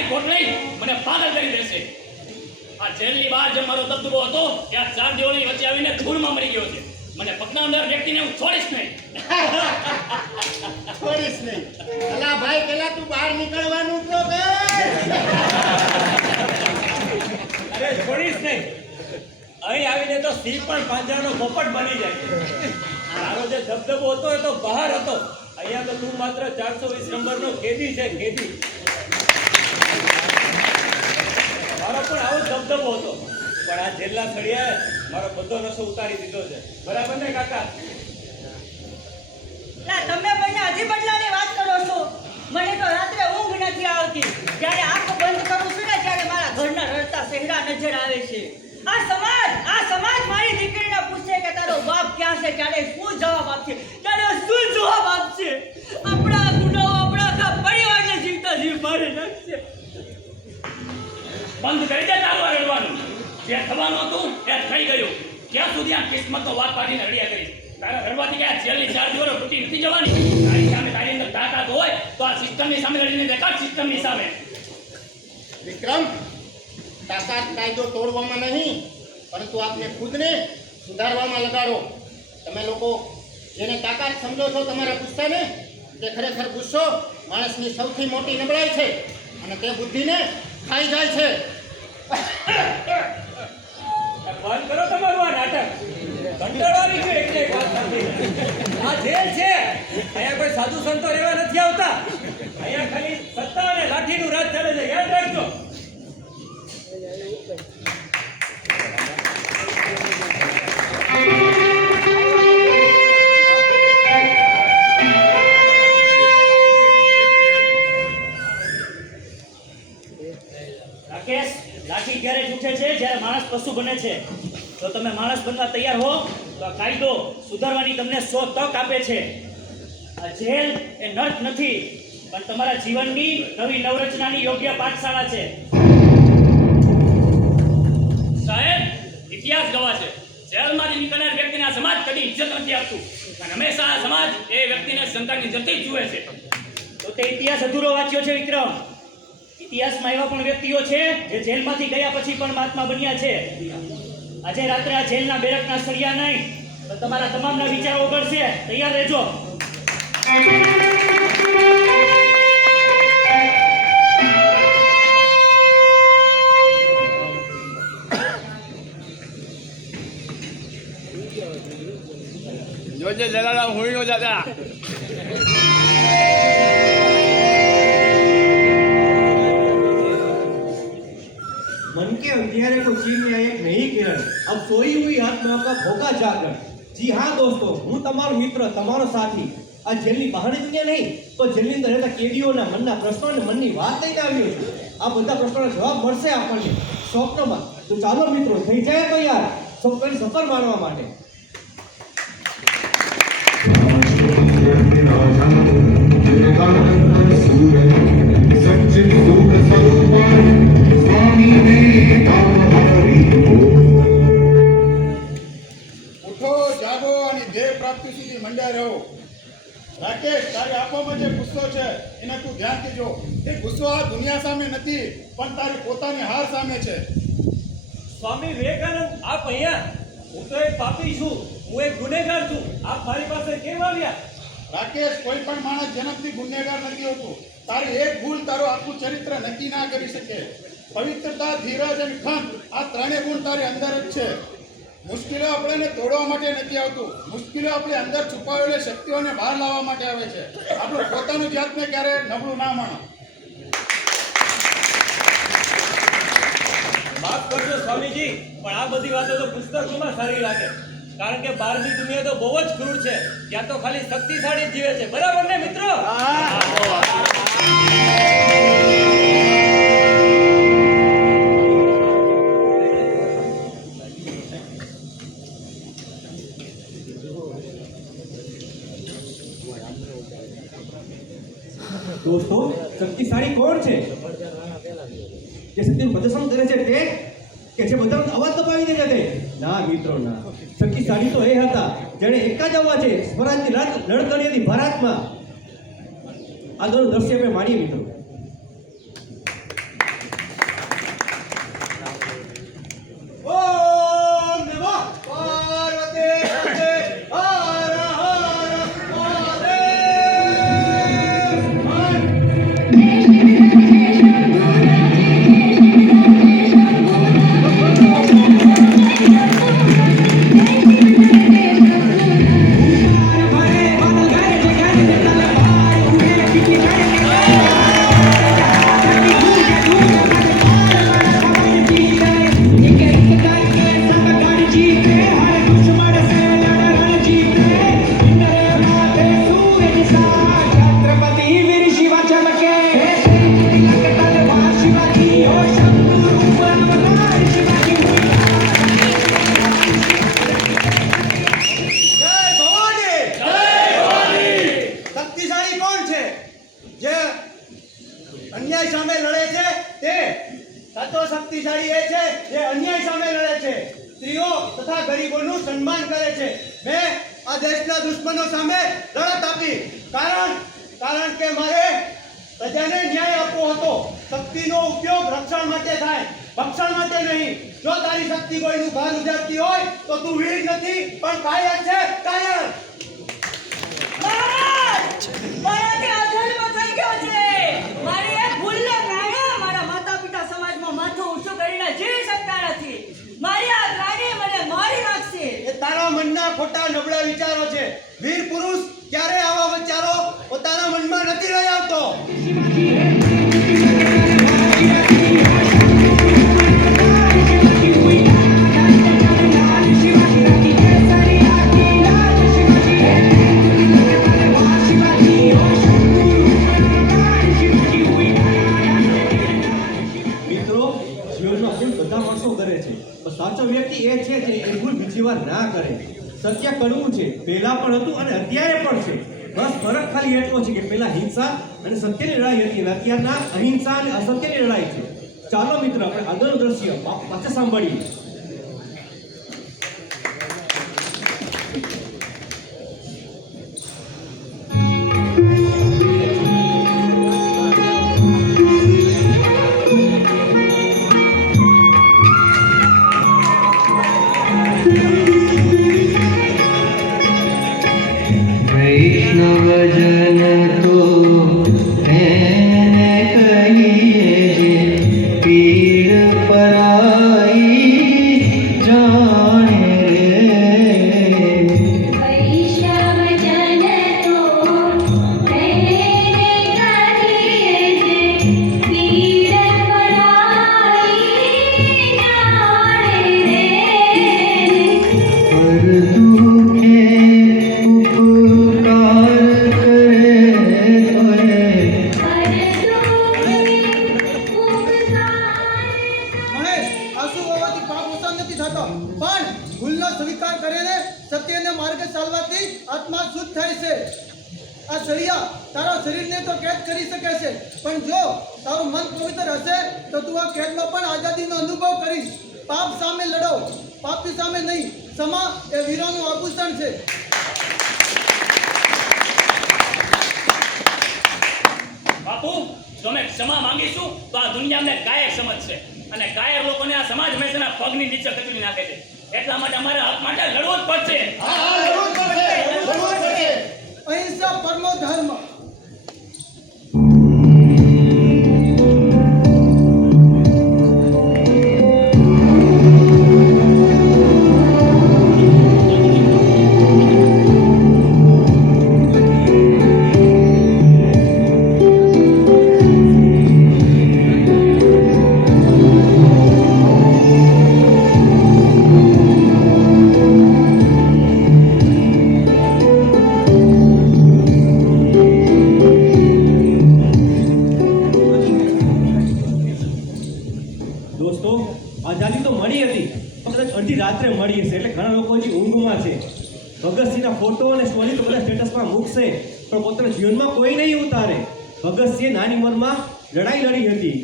મારી કોટડી મને પાગલ કરી દેશે. આ જેલની બહાર જે મારો દબદબો હતો ત્યાં 4 દેવોની વચ્ચે આવીને ધૂળમાં મરી ગયો છે. મને પકડાવનાર વ્યક્તિને હું છોડીશ નહીં. છોડીશ નહીં? અલા ભાઈ, પેલા તું બહાર નીકળવાનું તો કે. અરે છોડીશ નહીં. અહીં આવીને તો સિંહ પણ પાંજરાનો પોપટ બની જાય. તારો જે દબદબો હતો એ તો બહાર હતો. અહીંયા તો તું માત્ર 420 નંબરનો કેદી છે, કેદી. મારો પણ આવો દબદબો હતો, પણ આ જેલના સળિયાએ મારો બધો નશો ઉતારી દીધો છે. બરાબર ને કાકા? ના, તમે બંને હજી બદલાની વાત કરો છો. મને તો રાત્રે ઊંઘ નથી આવતી. જ્યારે આંખ બંધ કરું છું ને ત્યારે મારા ઘરના રડતા ચહેરા નજર આવે છે. આ સમાજ મારી દીકરીને પૂછે કે તારો બાપ ક્યાં છે, ત્યારે શું જવાબ આપશે, ત્યારે શું જવાબ આપશે? આપણા ગુનાઓ આપણા આખા પરિવારને જીવતા જીવ મારી નાખશે. બંધ કરી દે તારું રડવાનું. જે થવાનું હતું એ થઈ ગયું. ક્યાં સુધી આ કિસ્મતનો વાત કાઢીને રડ્યા કરીશ? તારા રડવાથી કે આ જેલની 4 દીવારો તૂટી નથી જવાની. તારી સામે તારી અંદર તાકાત હોય તો આ સિસ્ટમની સામે લડીને દેખાડ. સિસ્ટમની સામે. વિક્રમ, તાકાત કાયદો તોડવામાં નહીં, પરંતુ આપને ખુદને સુધારવામાં લગાડો. તમે લોકો જેને તાકાત સમજો છો તમારા ગુસ્સાને, તે ખરેખર ગુસ્સો માણસની સૌથી મોટી નબળાઈ છે અને તે બુદ્ધિને ખાઈ જાય છે. બંધ કરો તમારું આ નાટક. કંટાળવાની છે એટલે એક વાત સાંભળી. આ જેલ છે, અહીંયા કોઈ સાધુ સંતો રહેવા નથી આવતા. અહીંયા ખાલી સત્તા અને લાઠીનું રાજ ચાલે છે. યાદ રાખજો. રાકેશ, લાઠી ક્યારે ઉઠે છે? જ્યારે માણસ પશુ બને છે. જો તમે માણસ બનવા તૈયાર હો તો આ કાયદો સુધારવાની તમને 100 તક આપે છે. આ જેલ એ નર્ક નથી, પણ તમારા જીવનની નવી નવરચનાની યોગ્ય પાઠશાળા છે. સાહેબ, ઇતિહાસ ગવા છે જેલમાંથી નીકળનાર વ્યક્તિને આ સમાજ કદી ઇજ્જત નથી આપતું અને હંમેશા આ સમાજ એ વ્યક્તિને સંતાનની જતી જ જુએ છે. તો તે ઇતિહાસ અધૂરો વાંચ્યો છે વિક્રમ. ઇતિહાસમાં એવા પણ વ્યક્તિઓ છે જે જેલમાંથી ગયા પછી પણ મહાત્મા બન્યા છે. આજે રાત્રે આ જેલના બેરકના સળિયા નહીં, તો તમારા તમામના વિચારો ઓગળશે. તૈયાર રહેજો. જોજે જલારામ હોઈનો દાદા. मन के अंधेरे को चीर में एक नई किरण, अब सोई हुई आत्मा का भोगा जागरण. जी हाँ दोस्तों, હું તમારો મિત્ર, તમારો સાથી. આ જેલની બહારની દુનિયા નહીં, તો જેલની અંદર રહેતા કેદીઓના મનના પ્રશ્નો અને મનની વાત લઈને આવ્યો છું. આ બધા પ્રશ્નોના જવાબ મળશે આપણને સ્વપ્નમાં. તો ચાલો મિત્રો, થઈ જાય તૈયાર સ્વપ્નની સફર માણવા માટે. ઉઠો, જાગો અને ધ્યેય પ્રાપ્તિ સુધી મંડ્યા રહો. રાકેશ, તારી આંખોમાં જે ગુસ્સો છે એને તું ધ્યાનથી જો. એ ગુસ્સો આ દુનિયા સામે નથી, પણ તારી પોતાની હાર સામે છે. સ્વામી વિવેકાનંદ, આપ અહીંયા? હું તો એક પાપી છું, હું એક ગુનેગાર છું. આપ મારી પાસે કેમ આવ્યા? રાકેશ, કોઈ પણ માણસ જન્મથી ગુનેગાર નથી હોતું. તારી એક ભૂલ તારું આખું ચરિત્ર નક્કી ના કરી શકે. પવિત્રતા, ધીરજ અને ખંત, આ ત્રણેય ગુણ તારી અંદર જ છે. મુશ્કેલીઓ આપણને તોડવા માટે નથી આવતું, મુશ્કેલીઓ આપણી અંદર છુપાવેલી શક્તિઓને બહાર લાવવા માટે આવે છે. આપણું પોતાનું જાતને ક્યારે નબળું ના માનો. માફ કરજો સ્વામીજી, પણ આ બધી વાતો તો પુસ્તકોમાં સારી લાગે. કારણ કે બહારની દુનિયા તો બહુ જ ક્રૂર છે. ત્યાં તો ખાલી શક્તિશાળી જ જીવે છે. બરાબર ને મિત્રો? दोस्तों, शक्तिशाળી કોણ છે? જે સત્યનું પ્રદર્શન કરે છે તે, કે જે બધાનો અવાજ દબાવી દે છે તે? ના મિત્રો, ના. શક્તિશાળી તો એ હતા જેણે એક જ અવાજે સ્વરાજની લડત કરી હતી ભારતમાં. આગળનું દ્રશ્ય આપણે માણીએ મિત્રો. અન્યાય સામે લડે છે તે સાચો શક્તિશાળી એ છે જે અન્યાય સામે લડે છે, સ્ત્રીઓ તથા ગરીબોનું સન્માન કરે છે. મેં આ દેશના દુશ્મનો સામે લડત આપી કારણ કે મારે પ્રજાને ન્યાય આપવો હતો. શક્તિનો ઉપયોગ રક્ષણ માટે થાય, ભક્ષણ માટે નહીં. જો તારી શક્તિ કોઈનું ઘર ઉજાડતી હોય તો તું વીર નથી પણ કાયર છે, કાયર. મહારાજ, મારાથી અધર્મ થઈ ગયો છે. મારી એક ભૂલને કારણે મારા માતા પિતા સમાજમાં માથું ઊંચું કરીને જીવી શકતા નથી. મારી આ ગ્લાની મને મારી નાખશે. એ તારા મનના ખોટા નબળા વિચારો છે. વીર પુરુષ ક્યારે આવા વિચારો પોતાના મનમાં નથી લઈ આવતો. મિત્રો, જીવનમાં ભૂલ બધા માણસો કરે છે, પણ સાચો વ્યક્તિ એ છે જે એ ભૂલ બીજી વાર ના કરે. સત્ય કડવું છે, પહેલા પણ હતું અને અત્યારે પણ છે. બસ ફરક ખાલી એટલો છે કે પહેલા હિંસા અને સત્યની લડાઈ હતી અને અત્યારના અહિંસા અને અસત્યની લડાઈ છે. ચાલો મિત્ર, આપણે આગળનું દ્રશ્ય પાછા સાંભળીએ. वैष्णवजन तो એને કહીએ જે પીડ પરાઈ જાણે રે. વૈષ્ણવજન તો એને કહીએ જે પીડ પરાઈ જાણે રે. પર દુખે ઉપકાર કરે તોય મહેશ, આંસુ હોવાથી પાપ ઓછા નથી થતો, પણ ભૂલનો સ્વીકાર કરીને સત્યને માર્ગે ચાલવાથી આત્મા શુદ્ધ થાય છે. આ સળિયા તારા શરીરને તો કેદ કરી શકે છે, પણ જો તારું મન પવિત્ર હશે તો તું આ કેદમાં પણ આઝાદીનો અનુભવ કરીશ. પાપ સામે લડો, પાપી સામે નહીં. ક્ષમા એ વીરોનું આભૂષણ છે. બાપુ, જો અમે ક્ષમા માંગીશું તો આ દુનિયા અમને કાયર સમજશે અને કાયર લોકોને આ સમાજ હંમેશા પગની નીચે કચડી નાખે છે. એટલા માટે અમારે હક માટે લડવું જ પડશે. અહિંસા પરમો ધર્મ. દોસ્તો, આઝાદી તો મળી હતી પણ કદાચ અડધી રાત્રે મળી હશે, એટલે ઘણા લોકો હજી ઊંઘમાં છે. ભગતસિંહના ફોટો અને સ્ટોરી તો બધા સ્ટેટસમાં મૂકશે પણ પોતાના જીવનમાં કોઈ નહીં ઉતારે. ભગતસિંહ નાની ઉંમરમાં લડાઈ લડી હતી,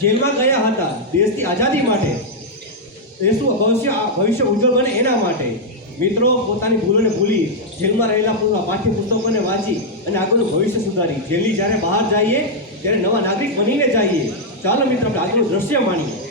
જેલમાં ગયા હતા દેશની આઝાદી માટે. દેશનું ભવિષ્ય ઉજ્જવળ બને એના માટે. મિત્રો, પોતાની ભૂલોને ભૂલી જેલમાં રહેલા પૂરા પાઠ્યપુસ્તકોને વાંચી અને આગળનું ભવિષ્ય સુધારી જેલની જ્યારે બહાર જઈએ ત્યારે નવા નાગરિક બનીને જઈએ. ચાલો મિત્રો, આપણે આગળનું દ્રશ્ય માણીએ.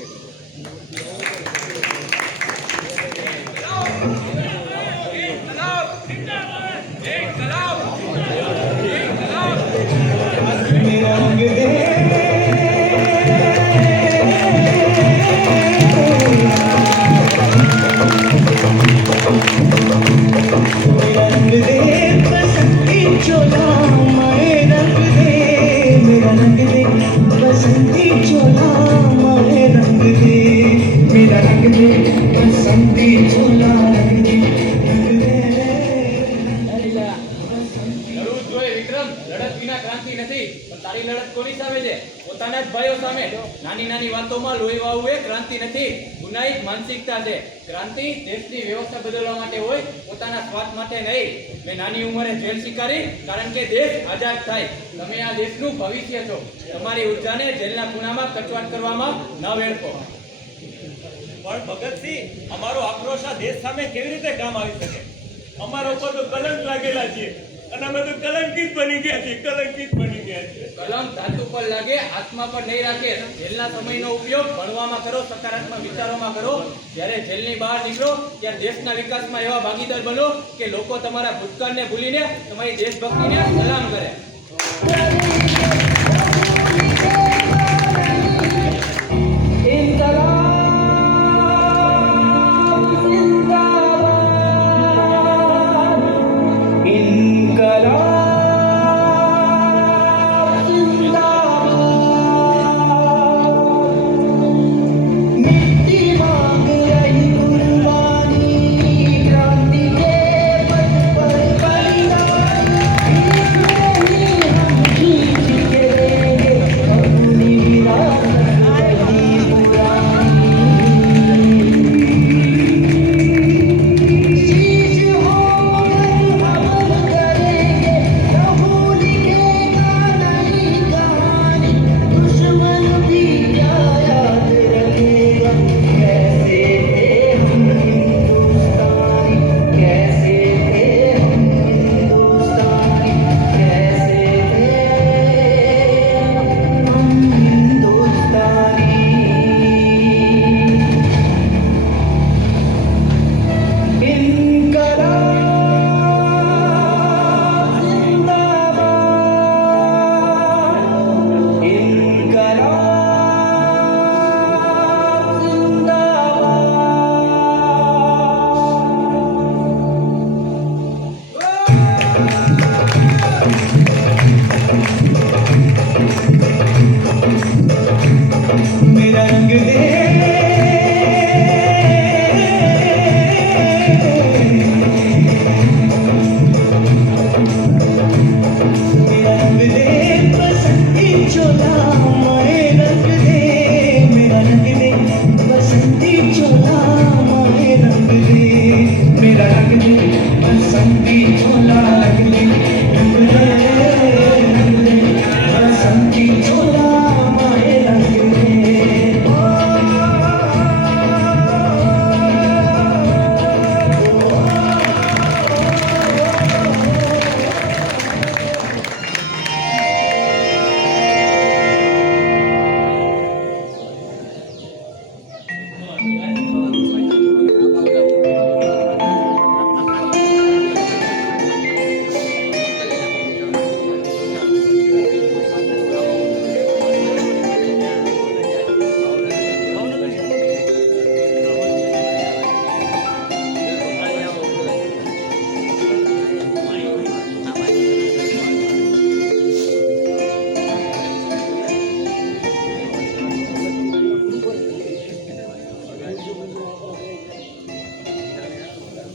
લડવું જ જોઈએ વિક્રમ. લડત વિના ક્રાંતિ નથી. પણ તારી સાચી લડત કોની સામે છે? પોતાના જ ભાઈઓ સામે. નાની નાની વાતોમાં લોહી વાવવું એ ક્રાંતિ નથી, ગુનાહિત માનસિકતા છે. ક્રાંતિ દેશની વ્યવસ્થા બદલવા માટે હોય, પોતાના સ્વાર્થ માટે નહીં. મેં નાની ઉંમરે જેલ સ્વીકારી કારણ કે દેશ આઝાદ થાય. તમે આ દેશનું ભવિષ્ય છો. તમારી ઉર્જાને જેલના ખૂણામાં કચવાટ કરવામાં ન વેડફો. પણ ભગતસિંહ, અમારો આક્રોશ આ દેશ સામે કેવી રીતે કામ આવી શકે? અમારા ઉપર તો કલંક લાગેલા છે અને અમે તો કલંકિત બની ગયા છીએ, કલંકિત બની ગયા છીએ. કલમ ધાતુ પર લાગે, આત્મા પર નહીં રાખે. જેલના સમયનો ઉપયોગ ભણવામાં કરો, સકારાત્મક વિચારોમાં કરો. જ્યારે જેલની બહાર નીકળો ત્યારે દેશના વિકાસમાં એવા ભાગીદાર બનો કે લોકો તમારા ભૂતકાળને ભૂલીને તમારી દેશભક્તિને સલામ કરે.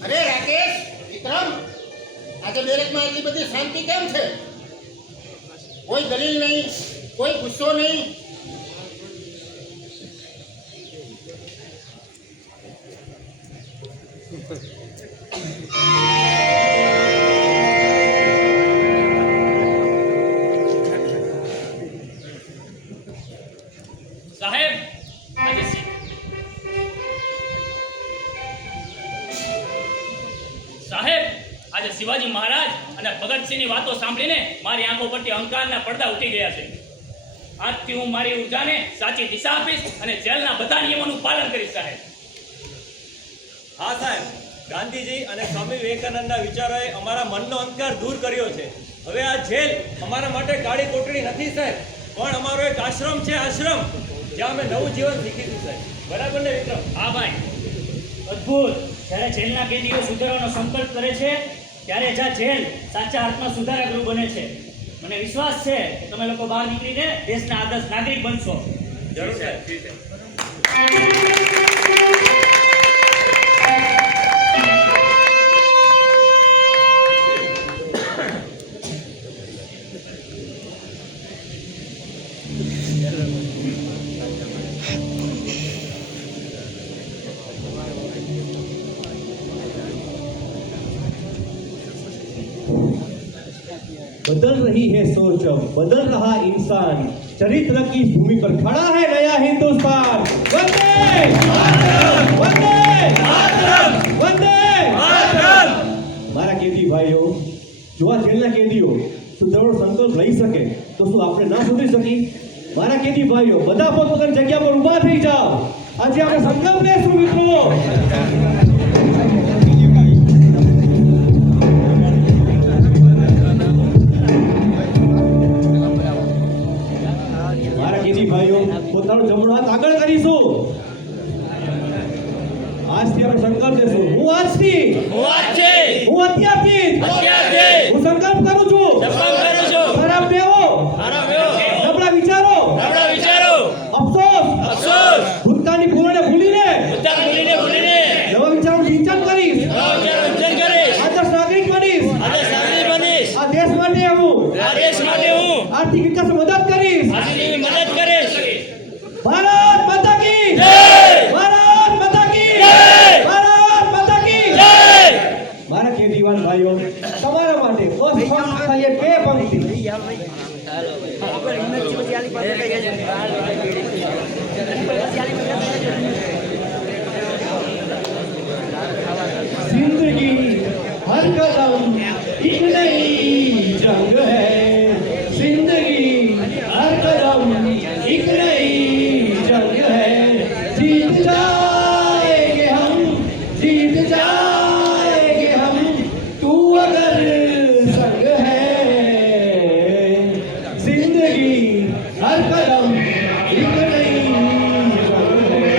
અરે રાકેશ, વિક્રમ, આજે બેરેકમાં એટલી બધી શાંતિ કેમ છે? કોઈ દલીલ નહીં, કોઈ ગુસ્સો નહીં. સાહેબ, આજે સાહેબ, આજે શિવાજી મહારાજ અને ભગતસિંહની વાતો સાંભળીને મારી આંખો પરથી અહંકારના પડદા ઉઠી ગયા છે. આજથી હું મારી ઉર્જાને સાચી દિશા આપીશ અને જેલના બધા નિયમોનું પાલન કરીશ. સાહેબ, હા સાહેબ, ગાંધીજી અને સ્વામી વિવેકાનંદના વિચારોએ અમારા મનનો અંધકાર દૂર કર્યો છે. હવે આ જેલ અમારા માટે કાળી કોટડી નથી સાહેબ, પણ અમારો એક આશ્રમ છે, આશ્રમ જ્યાં અમે નવું જીવન શીખીશું સાહેબ. બરાબર ને વિક્રમ? હા ભાઈ, અદ્ભુત. જ્યારે જેલના કેદીઓ સુધારવાનો સંકલ્પ કરે છે ત્યારે જ આ જેલ સાચા અર્થમાં સુધારા ગૃહ બને છે. મને વિશ્વાસ છે કે તમે લોકો બહાર નીકળીને દેશના આદર્શ નાગરિક બનશો. જરૂર સાહેબ. ઠીક છે. बदल रही है सोच अब बदल रहा इंसान चरित्र की भूमि पर खड़ा है नया हिंदुस्तान वंदे वंदे वंदे મારા કેદી ભાઈઓ જો આ જેલના કેદીઓ સુધારો સંકલ્પ લઈ શકે તો શું આપણે ના સુધરી શકી મારા કેદી ભાઈઓ બધા પોતપોતાની જગ્યા પર ઊભા થઈ જાઓ આજે આપણે સંકલ્પ લેશું મિત્રો મારા કેદી ભાઈઓ પોતાનો જમણો હાથ આગળ કરીશું આજથી આપણે સંકલ્પ લેશું હું આજથી હું અત્યારથી હું સંકલ્પ કરું છું ખરાબ ટેવો નબળા વિચારો અફસોસ ભૂતકાળની ભૂલોને ભૂલીને નવા વિચારોનું સિંચન કરીશ આદર્શ નાગરિક બનીશ આ દેશ માટે હું આર્થિક વિકાસ મદદ કરીશ ભારત માતા કી ભારત માતા કી ભારત માતા કી મારા કેદીવાન ભાઈઓ તમારા માટે અસ્પષ્ટ થાય બે પંક્તિ जिंदगी हर कदम एक नई जंग है जिंदगी हर कदम एक नई जंग है जीत जाएंगे हम तू अगर संग है जिंदगी हर कदम एक नई जंग है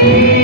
Thank you.